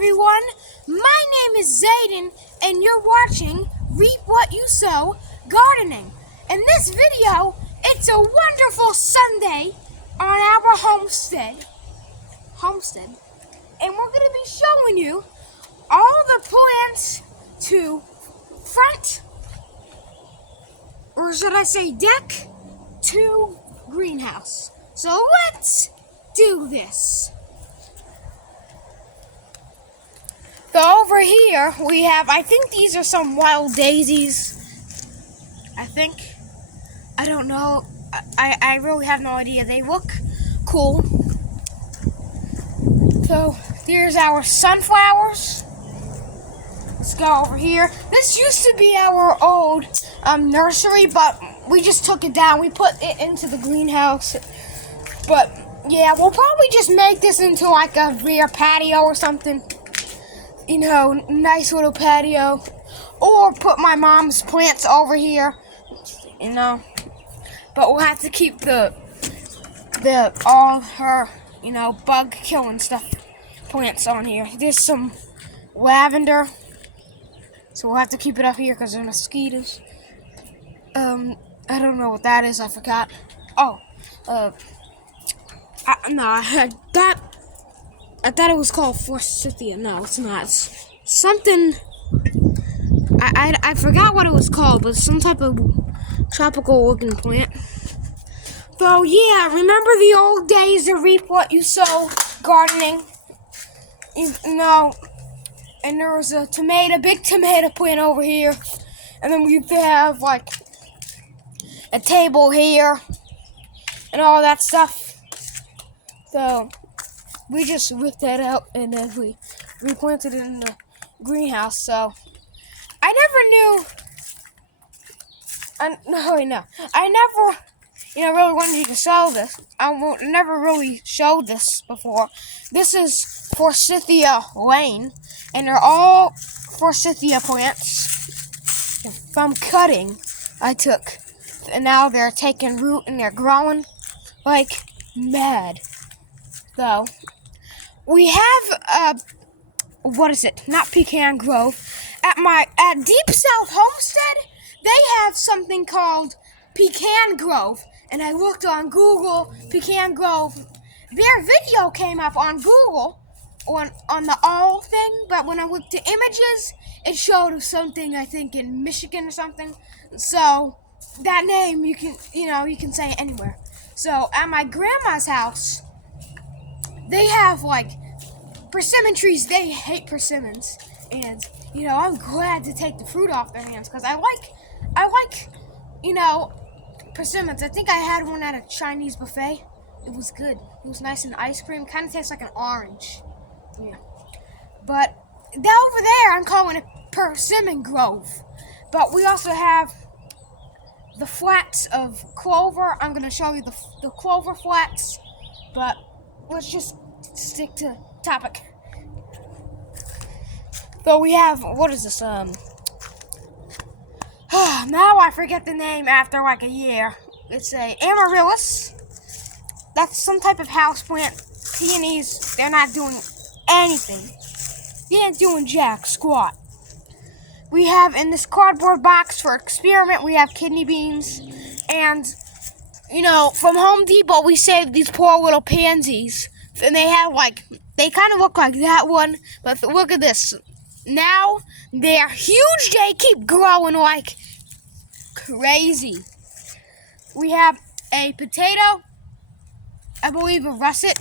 everyone, my name is Zayden and you're watching Reap What You Sow Gardening. In this video, it's a wonderful Sunday on our homestead. And we're going to be showing you all the plants to front, or should I say deck, to greenhouse. So let's do this. So over here we have, I think these are some wild daisies. I don't know. I really have no idea. They look cool. So here's our sunflowers. Let's go over here. This used to be our old nursery, but we just took it down. We put it into the greenhouse. But yeah, we'll probably just make this into like a rear patio or something. You know, nice little patio. Or put my mom's plants over here. You know. But we'll have to keep the all her, you know, bug killing stuff plants on here. There's some lavender. So we'll have to keep it up here because there are mosquitoes. I don't know what that is. I forgot. Oh, I thought it was called Forsythia. No, it's not. It's something. I forgot what it was called, but some type of tropical looking plant. So yeah, remember the old days of Reap What You Sow gardening? You know, and there was a big tomato plant over here, and then we used to have like a table here and all that stuff. So we just ripped that out and then we replanted it in the greenhouse. So I never really wanted to show this. I never really showed this before. This is Forsythia Lane, and they're all Forsythia plants from cutting I took. And now they're taking root and they're growing like mad. So we have not Pecan Grove. At Deep South Homestead, they have something called Pecan Grove. And I looked on Google, Pecan Grove. Their video came up on Google on the all thing, but when I looked at images, it showed something I think in Michigan or something. So that name you can say it anywhere. So at my grandma's house, they have like persimmon trees. They hate persimmons, and I'm glad to take the fruit off their hands because I like persimmons. I think I had one at a Chinese buffet. It was good. It was nice and ice cream. Kind of tastes like an orange. Yeah. But over there, I'm calling it Persimmon Grove. But we also have the flats of clover. I'm going to show you the clover flats. But let's just stick to topic. So we have, what is this? Now I forget the name after like a year. It's a amaryllis. That's some type of houseplant. Peonies, they're not doing anything. They ain't doing jack squat. We have in this cardboard box for experiment, we have kidney beans. And, from Home Depot, we saved these poor little pansies. And they kind of look like that one. But look at this. Now, they're huge. They keep growing like crazy. We have a potato. I believe a russet.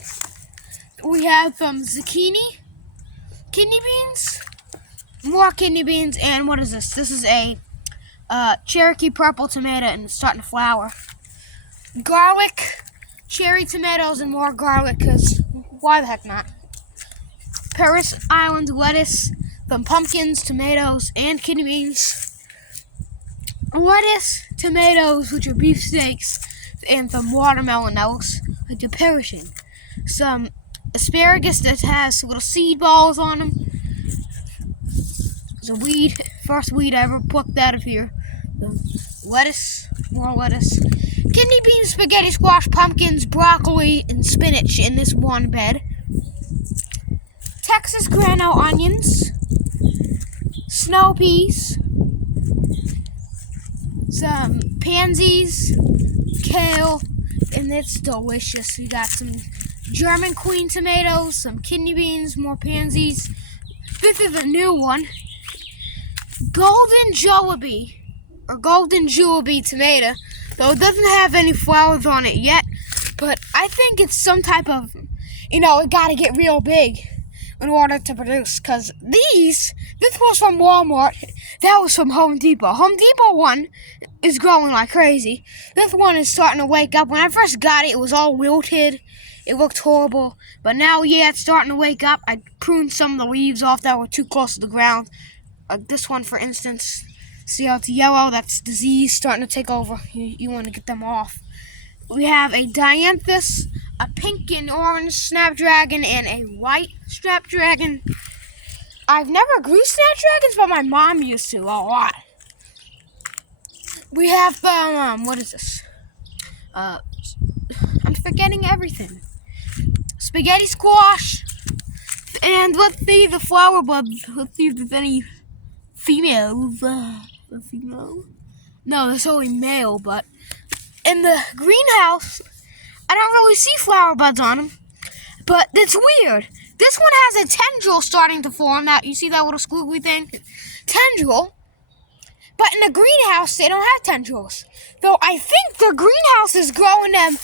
We have some zucchini, kidney beans, more kidney beans, and what is this? This is a Cherokee purple tomato, and it's starting to flower. Garlic, cherry tomatoes, and more garlic, because why the heck not? Paris Island lettuce, some pumpkins, tomatoes, and kidney beans. Lettuce, tomatoes, which are beefsteaks, and some watermelon that looks like they're perishing. Some asparagus that has little seed balls on them. There's a weed, first weed I ever plucked out of here. Lettuce, more lettuce. Kidney beans, spaghetti squash, pumpkins, broccoli, and spinach in this one bed. Texas grano onions, snow peas, some pansies, kale, and it's delicious. We got some German queen tomatoes, some kidney beans, more pansies. This is a new one. Golden Jollibee, or Golden Jollibee tomato, though it doesn't have any flowers on it yet, but I think it's some type of, it gotta get real big in order to produce, because this was from Walmart, that was from Home Depot. Home Depot one is growing like crazy. This one is starting to wake up. When I first got it, it was all wilted. It looked horrible, but now, it's starting to wake up. I pruned some of the leaves off that were too close to the ground. Like this one, for instance. See how it's yellow? That's disease starting to take over. You want to get them off. We have a dianthus, a pink and orange snapdragon, and a white snapdragon. I've never grew snapdragons, but my mom used to a lot. We have, what is this? I'm forgetting everything. Spaghetti squash. And let's see the flower buds. Let's see if there's any females. A female? No, there's only male, but in the greenhouse, I don't really see flower buds on them. But it's weird. This one has a tendril starting to form. That you see that little squiggly thing? Tendril. But in the greenhouse, they don't have tendrils. Though I think the greenhouse is growing them,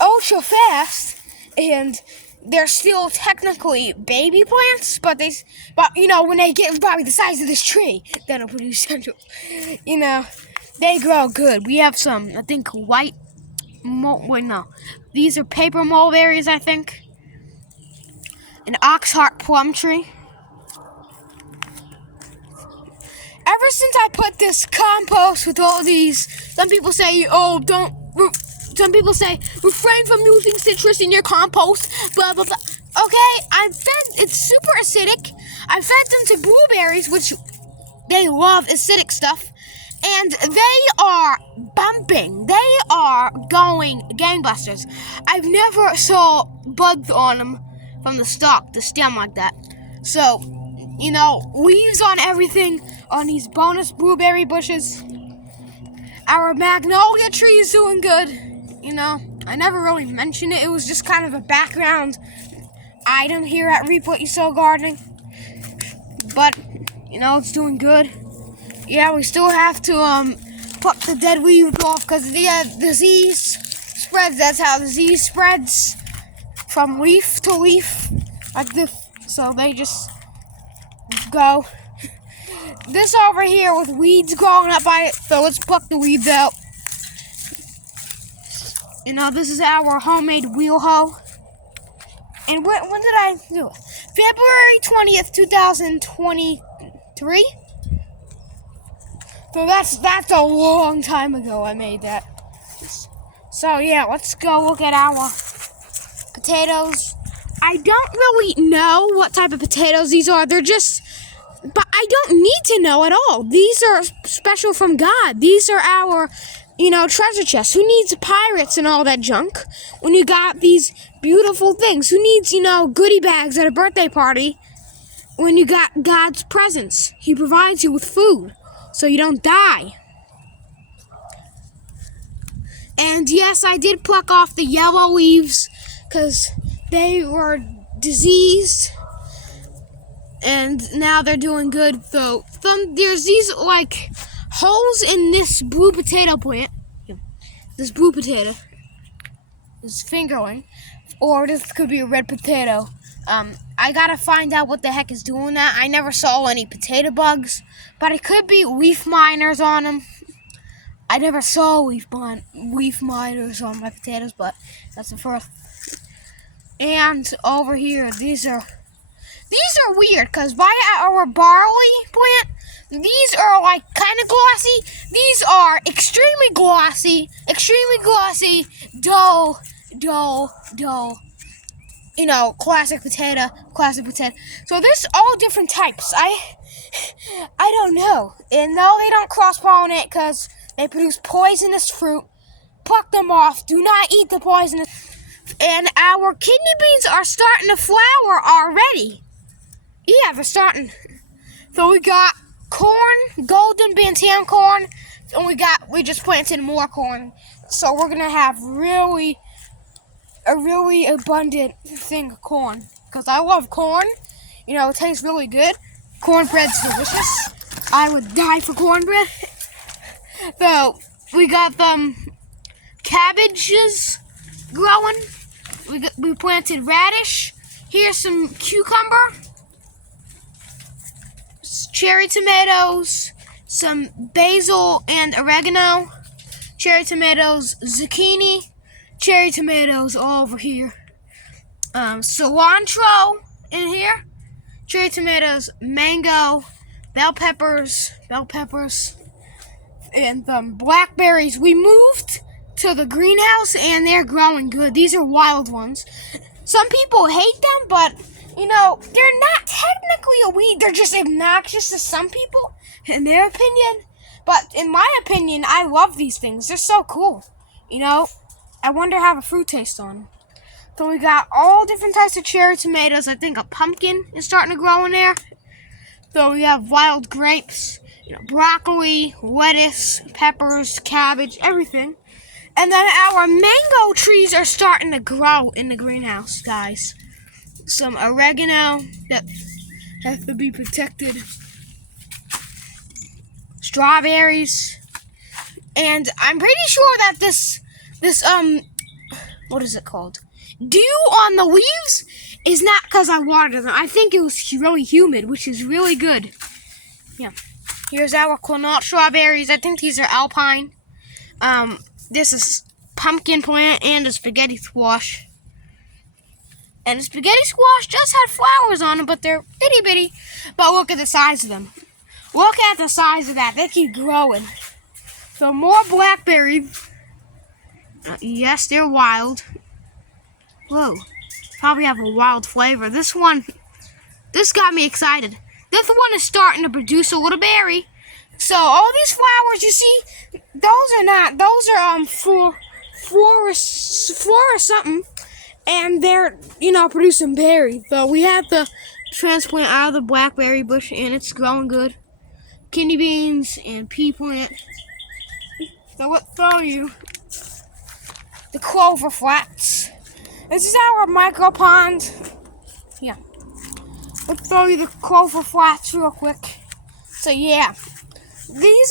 ultra fast. And they're still technically baby plants, but when they get probably the size of this tree, then it'll produce tendrils. They grow good. We have some, I think, white, these are paper mulberries, I think. An oxheart plum tree. Ever since I put this compost with all these, some people say, some people say, refrain from using citrus in your compost, blah, blah, blah. Okay, it's super acidic. I fed them to blueberries, which they love acidic stuff, and they are bumping. They are going gangbusters. I've never saw bugs on them from the stalk, the stem like that. So, leaves on everything on these bonus blueberry bushes. Our magnolia tree is doing good. I never really mentioned it. It was just kind of a background item here at Reap What You Sow Gardening. But, it's doing good. Yeah, we still have to pluck the dead leaves off because the disease spreads. That's how disease spreads, from leaf to leaf, like this. So they just go. This over here with weeds growing up by it, so let's pluck the weeds out. This is our homemade wheel hoe. And when did I do it? February 20th, 2023. So that's a long time ago I made that. So yeah, let's go look at our potatoes. I don't really know what type of potatoes these are. But I don't need to know at all. These are special from God. These are our, treasure chests. Who needs pirates and all that junk when you got these beautiful things? Who needs, goodie bags at a birthday party when you got God's presents? He provides you with food so you don't die. And yes, I did pluck off the yellow leaves because they were diseased. And now they're doing good, though. There's these, holes in this blue potato plant. This blue potato. This fingerling. Or this could be a red potato. I gotta find out what the heck is doing that. I never saw any potato bugs. But it could be leaf miners on them. I never saw leaf miners on my potatoes, but that's the first. And over here, these are weird, because by our barley plant, these are kind of glossy. These are extremely glossy, dull, classic potato. So there's all different types. I don't know. And no, they don't cross-pollinate because they produce poisonous fruit. Pluck them off. Do not eat the poisonous. And our kidney beans are starting to flower already. Yeah, they're starting. So we got corn, golden bantam corn, and we just planted more corn. So we're gonna have a really abundant thing of corn. Because I love corn. You know, it tastes really good. Cornbread's delicious. I would die for cornbread. So we got cabbages growing. We planted radish. Here's some cucumber, cherry tomatoes, some basil and oregano, cherry tomatoes, zucchini, cherry tomatoes all over here. Cilantro in here, cherry tomatoes, mango, bell peppers, and blackberries. We moved to the greenhouse and they're growing good. These are wild ones. Some people hate them, but you know, they're not technically a weed. They're just obnoxious to some people, in their opinion. But in my opinion, I love these things. They're so cool. You know, I wonder how the fruit tastes on them. So we got all different types of cherry tomatoes. I think a pumpkin is starting to grow in there. So we have wild grapes, you know, broccoli, lettuce, peppers, cabbage, everything. And then our mango trees are starting to grow in the greenhouse, guys. Some oregano that has to be protected. Strawberries. And I'm pretty sure that this what is it called? Dew on the leaves is not because I watered them. I think it was really humid, which is really good. Yeah. Here's our Quinault strawberries. I think these are alpine. This is pumpkin plant and a spaghetti squash. And the spaghetti squash just had flowers on them, but they're itty bitty. But look at the size of them. Look at the size of that. They keep growing. So more blackberries. Yes, they're wild. Whoa. Probably have a wild flavor. This got me excited. This one is starting to produce a little berry. So all these flowers you see, those are flora something, and they're, you know, producing berries. So we have to transplant out of the blackberry bush, and it's growing good. Kidney beans and pea plant. So let's show you the clover flats. This is our micro pond. Yeah. Let's show you the clover flats real quick. So yeah. We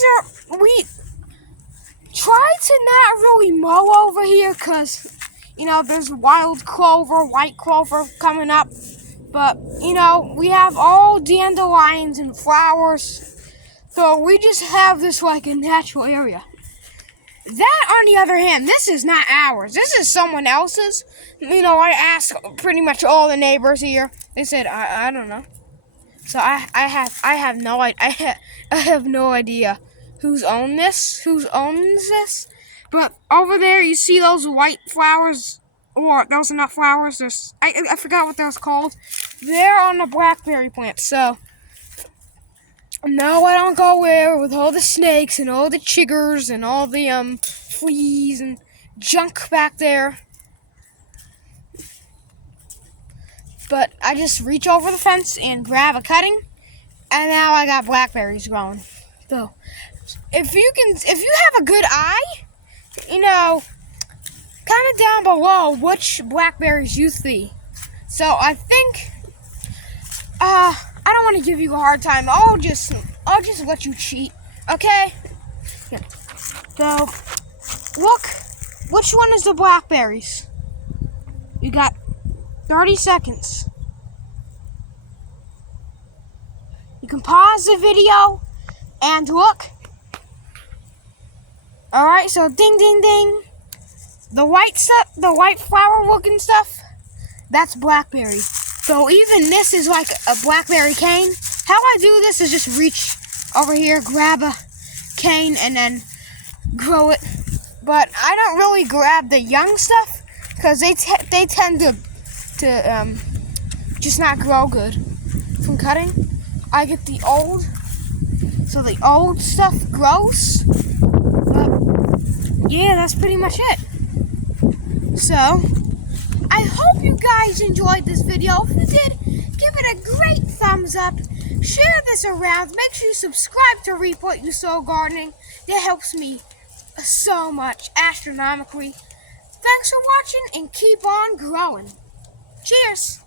try to not really mow over here because, you know, there's wild clover, white clover coming up. But, you know, we have all dandelions and flowers. So we just have this like a natural area. That, on the other hand, this is not ours. This is someone else's. You know, I asked pretty much all the neighbors here. They said, I don't know. So I have no idea who owns this. But over there, you see those white flowers, or those are not flowers. I forgot what those called. They're on the blackberry plant. So no, I don't go there with all the snakes and all the chiggers and all the fleas and junk back there. But I just reach over the fence and grab a cutting, and now I got blackberries growing. So if you have a good eye, you know, comment down below which blackberries you see. So I think I don't want to give you a hard time. I'll just let you cheat, okay? Yeah. So look, which one is the blackberries? You got 30 seconds. You can pause the video and look. Alright, so ding ding ding. The white stuff, the white flower looking stuff, that's blackberry. So even this is like a blackberry cane. How I do this is just reach over here, grab a cane, and then grow it. But I don't really grab the young stuff because they tend to just not grow good from cutting. I get the old, so the old stuff grows. But yeah, that's pretty much it. So I hope you guys enjoyed this video. If you did, give it a great thumbs thumbs up, share this around, make sure you subscribe to Reap What You Sow Gardening. That helps me so much, astronomically. Thanks for watching and keep on growing. Cheers!